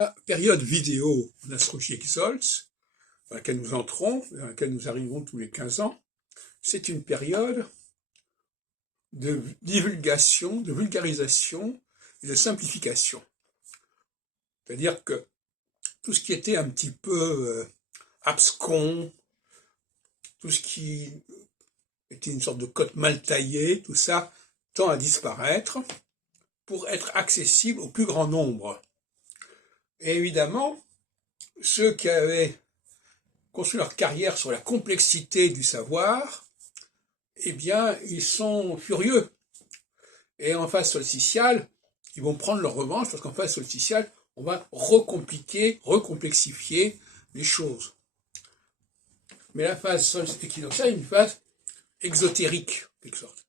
La période vidéo en astrologie Exolz, dans laquelle nous entrons, dans laquelle nous arrivons tous les 15 ans, c'est une période de divulgation, de vulgarisation et de simplification. C'est-à-dire que tout ce qui était un petit peu abscon, tout ce qui était une sorte de cote mal taillée, tout ça tend à disparaître pour être accessible au plus grand nombre. Et évidemment, ceux qui avaient construit leur carrière sur la complexité du savoir, eh bien, ils sont furieux. Et en phase solsticiale, ils vont prendre leur revanche, parce qu'en phase solsticiale, on va recompliquer, recomplexifier les choses. Mais la phase équinoxiale est une phase exotérique, en quelque sorte.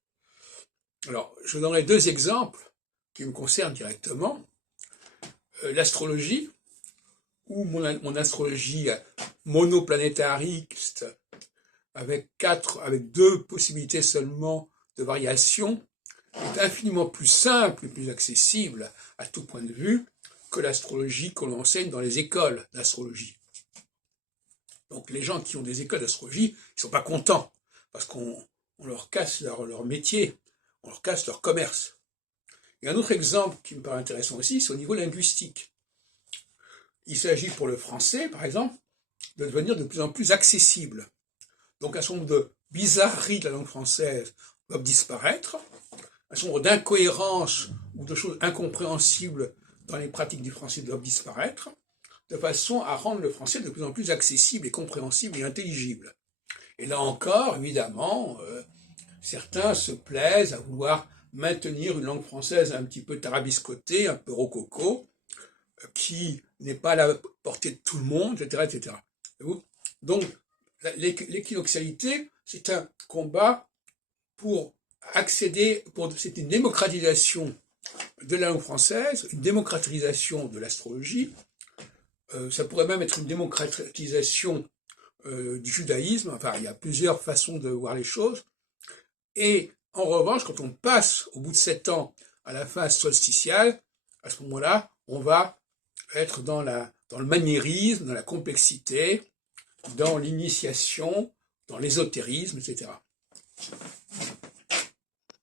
Alors, je donnerai deux exemples qui me concernent directement. L'astrologie, ou mon astrologie monoplanétariste, avec deux possibilités seulement de variation, est infiniment plus simple et plus accessible à tout point de vue que l'astrologie qu'on enseigne dans les écoles d'astrologie. Donc les gens qui ont des écoles d'astrologie, ils sont pas contents, parce qu'on leur casse leur métier, on leur casse leur commerce. Et un autre exemple qui me paraît intéressant aussi, c'est au niveau linguistique. Il s'agit pour le français, par exemple, de devenir de plus en plus accessible. Donc un certain nombre de bizarreries de la langue française doivent disparaître, un certain nombre d'incohérences ou de choses incompréhensibles dans les pratiques du français doivent disparaître, de façon à rendre le français de plus en plus accessible et compréhensible et intelligible. Et là encore, évidemment, certains se plaisent à vouloir maintenir une langue française un petit peu tarabiscotée, un peu rococo, qui n'est pas à la portée de tout le monde, etc., etc. Donc, l'équinoxialité, c'est un combat pour accéder, c'est une démocratisation de la langue française, une démocratisation de l'astrologie, ça pourrait même être une démocratisation du judaïsme, enfin il y a plusieurs façons de voir les choses, et en revanche, quand on passe au bout de 7 ans à la phase solsticiale, à ce moment-là, on va être dans le maniérisme, dans la complexité, dans l'initiation, dans l'ésotérisme, etc.